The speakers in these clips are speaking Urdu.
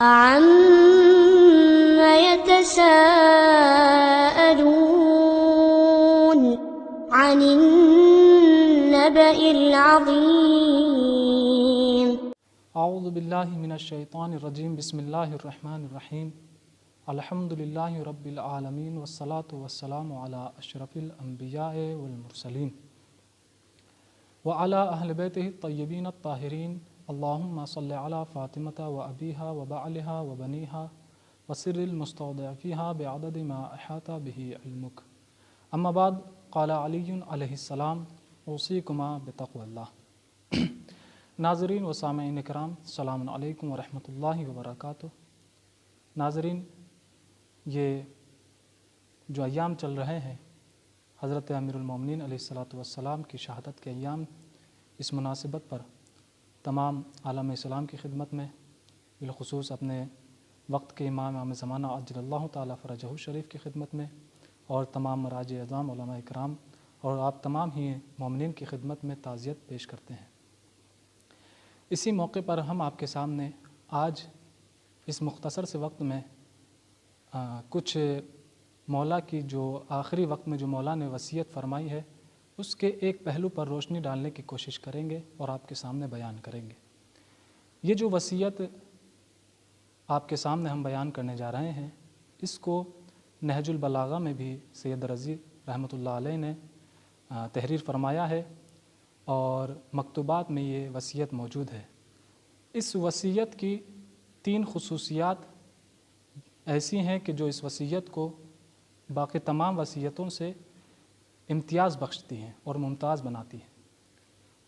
عَمَّ يَتَسَاءَلُونَ عَنِ النَّبَإِ الْعَظِيمِ اعوذ باللہ من الشیطان الرجیم بسم اللہ الرحمن الرحیم الحمدللہ رب العالمین والصلاة والسلام علی اشرف الانبیاء والمرسلین وعلی اہل بیتہ الطیبین الطاہرین اللہم صلی علی فاطمہ و ابیہا و بعلہا و بنیہا وسر المستودع فیہا بعدد ما احاط بہ علمک اما بعد قال علی علیہ السلام اوصیکما بتقوی اللہ۔ ناظرین و سامعین اکرام، السلام علیکم ورحمۃ اللہ وبرکاتہ۔ ناظرین، یہ جو ایام چل رہے ہیں حضرت امیر المومنین علیہ السلام کی شہادت کے ایام، اس مناسبت پر تمام عالم اسلام کی خدمت میں، بالخصوص اپنے وقت کے امام زمانہ عجل اللہ تعالیٰ فرجہ الشریف کی خدمت میں، اور تمام مراجع اعظام علماء اکرام اور آپ تمام ہی مومنین کی خدمت میں تعزیت پیش کرتے ہیں۔ اسی موقع پر ہم آپ کے سامنے آج اس مختصر سے وقت میں کچھ مولا کی جو آخری وقت میں جو مولا نے وصیت فرمائی ہے، اس کے ایک پہلو پر روشنی ڈالنے کی کوشش کریں گے اور آپ کے سامنے بیان کریں گے۔ یہ جو وصیت آپ کے سامنے ہم بیان کرنے جا رہے ہیں، اس کو نہج البلاغہ میں بھی سید رضی رحمۃ اللہ علیہ نے تحریر فرمایا ہے، اور مکتوبات میں یہ وصیت موجود ہے۔ اس وصیت کی 3 خصوصیات ایسی ہیں کہ جو اس وصیت کو باقی تمام وصیتوں سے امتیاز بخشتی ہیں اور ممتاز بناتی ہیں۔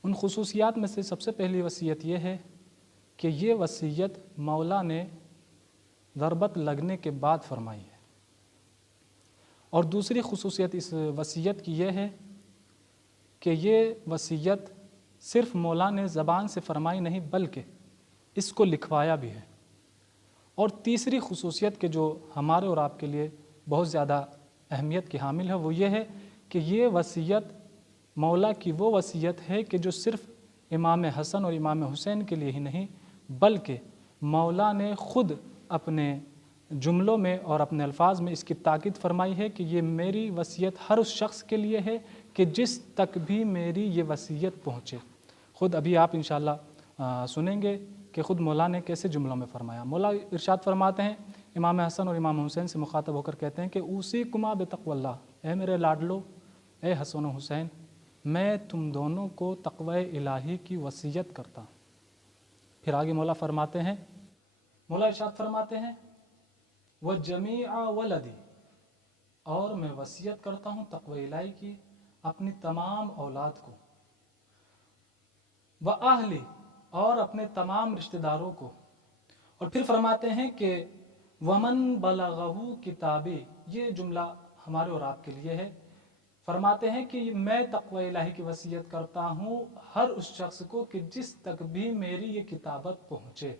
ان خصوصیات میں سے سب سے پہلی وصیت یہ ہے کہ یہ وصیت مولا نے ضربت لگنے کے بعد فرمائی ہے، اور دوسری خصوصیت اس وصیت کی یہ ہے کہ یہ وصیت صرف مولا نے زبان سے فرمائی نہیں بلکہ اس کو لکھوایا بھی ہے۔ اور تیسری خصوصیت کہ جو ہمارے اور آپ کے لیے بہت زیادہ اہمیت کی حامل ہے، وہ یہ ہے کہ یہ وصیت مولا کی وہ وصیت ہے کہ جو صرف امام حسن اور امام حسین کے لیے ہی نہیں، بلکہ مولا نے خود اپنے جملوں میں اور اپنے الفاظ میں اس کی تاکید فرمائی ہے کہ یہ میری وصیت ہر اس شخص کے لیے ہے کہ جس تک بھی میری یہ وصیت پہنچے۔ خود ابھی آپ انشاءاللہ سنیں گے کہ خود مولا نے کیسے جملوں میں فرمایا۔ مولا ارشاد فرماتے ہیں، امام حسن اور امام حسین سے مخاطب ہو کر کہتے ہیں کہ اوصیکما بتقوی اللہ، اے میرے لاڈلو، اے حسن و حسین، میں تم دونوں کو تقوی الہی کی وصیت کرتا ہوں۔ پھر آگے مولا فرماتے ہیں، مولا ارشاد فرماتے ہیں وَجَمِيعَ وَلَدِي، اور میں وصیت کرتا ہوں تقوی الہی کی اپنی تمام اولاد کو، وَأَهْلِ، اور اپنے تمام رشتہ داروں کو، اور پھر فرماتے ہیں کہ وَمَن بَلَغَهُ کتابی، یہ جملہ ہمارے اور آپ کے لیے ہے۔ فرماتے ہیں کہ میں تقوی الہی کی وصیت کرتا ہوں ہر اس شخص کو کہ جس تک بھی میری یہ کتابت پہنچے۔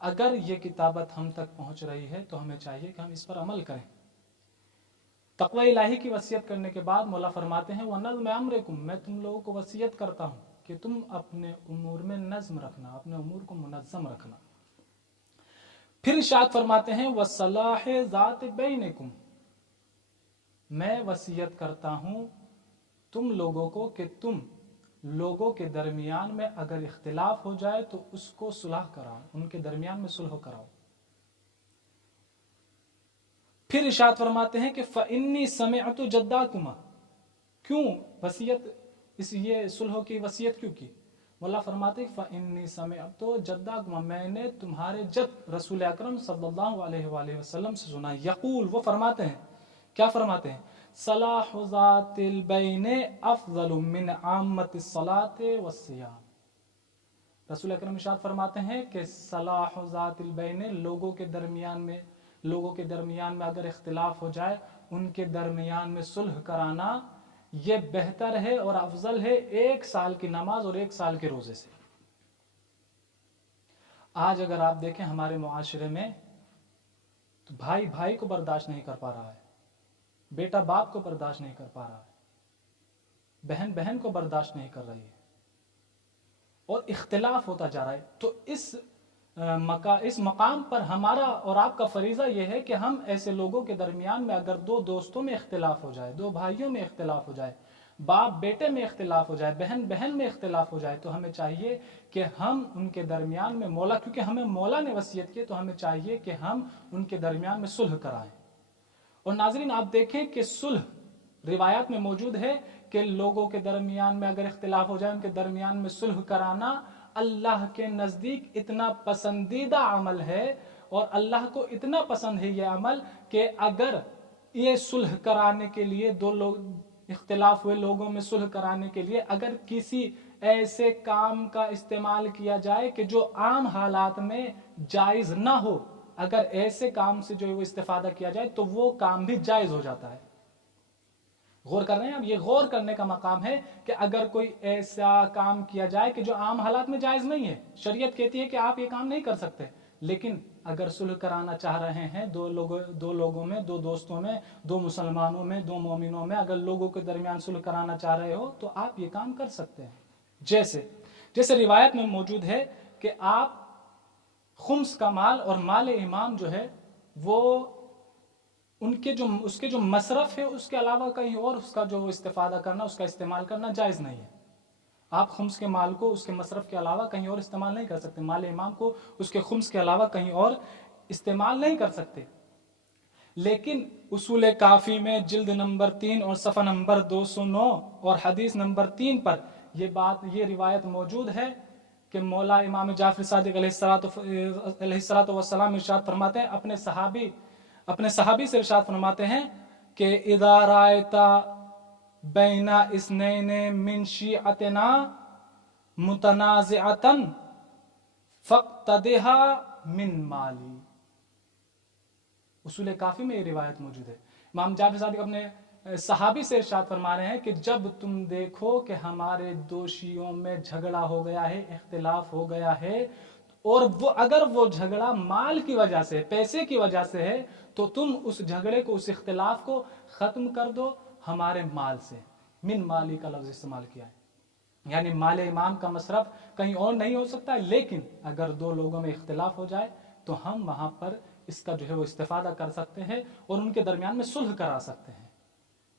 اگر یہ کتابت ہم تک پہنچ رہی ہے تو ہمیں چاہیے کہ ہم اس پر عمل کریں۔ تقوی الہی کی وصیت کرنے کے بعد مولا فرماتے ہیں وَنَظْمِ أَمْرِكُمْ، میں تم لوگوں کو وصیت کرتا ہوں کہ تم اپنے امور میں نظم رکھنا، اپنے امور کو منظم رکھنا۔ پھر ارشاد فرماتے ہیں وَصَلَاحِ ذَاتِ بَيْنِكُمْ، میں وصیت کرتا ہوں تم لوگوں کو کہ تم لوگوں کے درمیان میں اگر اختلاف ہو جائے تو اس کو صلح کراؤ، ان کے درمیان میں صلح کراؤ۔ پھر ارشاد فرماتے ہیں کہ فَإِنِّي سَمِعْتُ جَدَّاكُمَا، کیوں وصیت یہ صلح کی وصیت کیوں کی؟ مولا فرماتے ہیں فَإِنِّي سَمِعْتُ جَدَّاكُمَا، میں نے تمہارے جد رسول اکرم صلی اللہ علیہ وآلہ وسلم سے سنا، یقول، وہ فرماتے ہیں، کیا فرماتے ہیں؟ صلاح ذات البین افضل من عامت الصلاۃ والصیام، رسول اکرم ارشاد فرماتے ہیں کہ صلاح ذات البین، لوگوں کے درمیان میں اگر اختلاف ہو جائے ان کے درمیان میں صلح کرانا یہ بہتر ہے اور افضل ہے 1 سال کی نماز اور 1 سال کے روزے سے۔ آج اگر آپ دیکھیں ہمارے معاشرے میں تو بھائی بھائی کو برداشت نہیں کر پا رہا ہے، بیٹا باپ کو برداشت نہیں کر پا رہا ہے، بہن بہن کو برداشت نہیں کر رہی ہے، اور اختلاف ہوتا جا رہا ہے۔ تو اس اس مقام پر ہمارا اور آپ کا فریضہ یہ ہے کہ ہم ایسے لوگوں کے درمیان میں اگر دو دوستوں میں اختلاف ہو جائے، دو بھائیوں میں اختلاف ہو جائے، باپ بیٹے میں اختلاف ہو جائے، بہن بہن میں اختلاف ہو جائے، تو ہمیں چاہیے کہ ہم ان کے درمیان میں مولا، کیونکہ ہمیں مولا نے وصیت کی، تو ہمیں چاہیے کہ ہم ان کے درمیان میں صلح کرائیں۔ اور ناظرین آپ دیکھیں کہ صلح روایات میں موجود ہے کہ لوگوں کے درمیان میں اگر اختلاف ہو جائے، ان کے درمیان میں صلح کرانا اللہ کے نزدیک اتنا پسندیدہ عمل ہے، اور اللہ کو اتنا پسند ہے یہ عمل کہ اگر یہ صلح کرانے کے لیے دو لوگ اختلاف ہوئے لوگوں میں صلح کرانے کے لیے اگر کسی ایسے کام کا استعمال کیا جائے کہ جو عام حالات میں جائز نہ ہو، اگر ایسے کام سے جو وہ استفادہ کیا جائے تو وہ کام بھی جائز ہو جاتا ہے۔ غور کر رہے ہیں اب، یہ غور کرنے کا مقام ہے کہ اگر کوئی ایسا کام کیا جائے کہ جو عام حالات میں جائز نہیں ہے، شریعت کہتی ہے کہ آپ یہ کام نہیں کر سکتے، لیکن اگر صلح کرانا چاہ رہے ہیں دو لوگوں میں، دو دوستوں میں، دو مسلمانوں میں، دو مومنوں میں، اگر لوگوں کے درمیان صلح کرانا چاہ رہے ہو تو آپ یہ کام کر سکتے ہیں۔ جیسے روایت میں موجود ہے کہ آپ خمس کا مال اور مال امام جو ہے وہ اس کے جو مصرف ہے اس کے علاوہ کہیں اور اس کا جو استفادہ کرنا، اس کا استعمال کرنا جائز نہیں ہے۔ آپ خمس کے مال کو اس کے مصرف کے علاوہ کہیں اور استعمال نہیں کر سکتے، مال امام کو اس کے خمس کے علاوہ کہیں اور استعمال نہیں کر سکتے۔ لیکن اصول کافی میں جلد نمبر 3 اور صفحہ نمبر 209 اور حدیث نمبر 3 پر یہ روایت موجود ہے کہ مولا امام جعفر صادق علیہ السلام ارشاد فرماتے ہیں، اپنے صحابی سے ارشاد فرماتے ہیں کہ اذا رأیت بین اثنین من شیعتنا متنازعتا فاقتدها من مالی۔ اصول کافی میں یہ روایت موجود ہے۔ امام جعفر صادق اپنے صحابی سے ارشاد فرما رہے ہیں کہ جب تم دیکھو کہ ہمارے دو شیعوں میں جھگڑا ہو گیا ہے، اختلاف ہو گیا ہے، اور اگر وہ جھگڑا مال کی وجہ سے، پیسے کی وجہ سے ہے، تو تم اس جھگڑے کو، اس اختلاف کو ختم کر دو ہمارے مال سے۔ من مالی کا لفظ استعمال کیا ہے، یعنی مال امام کا مصرف کہیں اور نہیں ہو سکتا ہے، لیکن اگر دو لوگوں میں اختلاف ہو جائے تو ہم وہاں پر اس کا جو ہے وہ استفادہ کر سکتے ہیں اور ان کے درمیان میں صلح کرا سکتے ہیں۔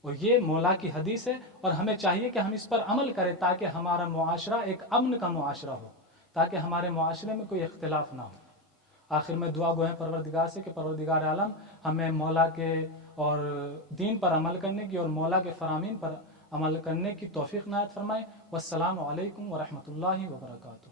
اور یہ مولا کی حدیث ہے، اور ہمیں چاہیے کہ ہم اس پر عمل کریں تاکہ ہمارا معاشرہ ایک امن کا معاشرہ ہو، تاکہ ہمارے معاشرے میں کوئی اختلاف نہ ہو۔ آخر میں دعا گو ہیں پروردگار سے کہ پروردگار عالم ہمیں مولا کے اور دین پر عمل کرنے کی اور مولا کے فرامین پر عمل کرنے کی توفیق عنایت فرمائے۔ والسلام علیکم ورحمۃ اللہ وبرکاتہ۔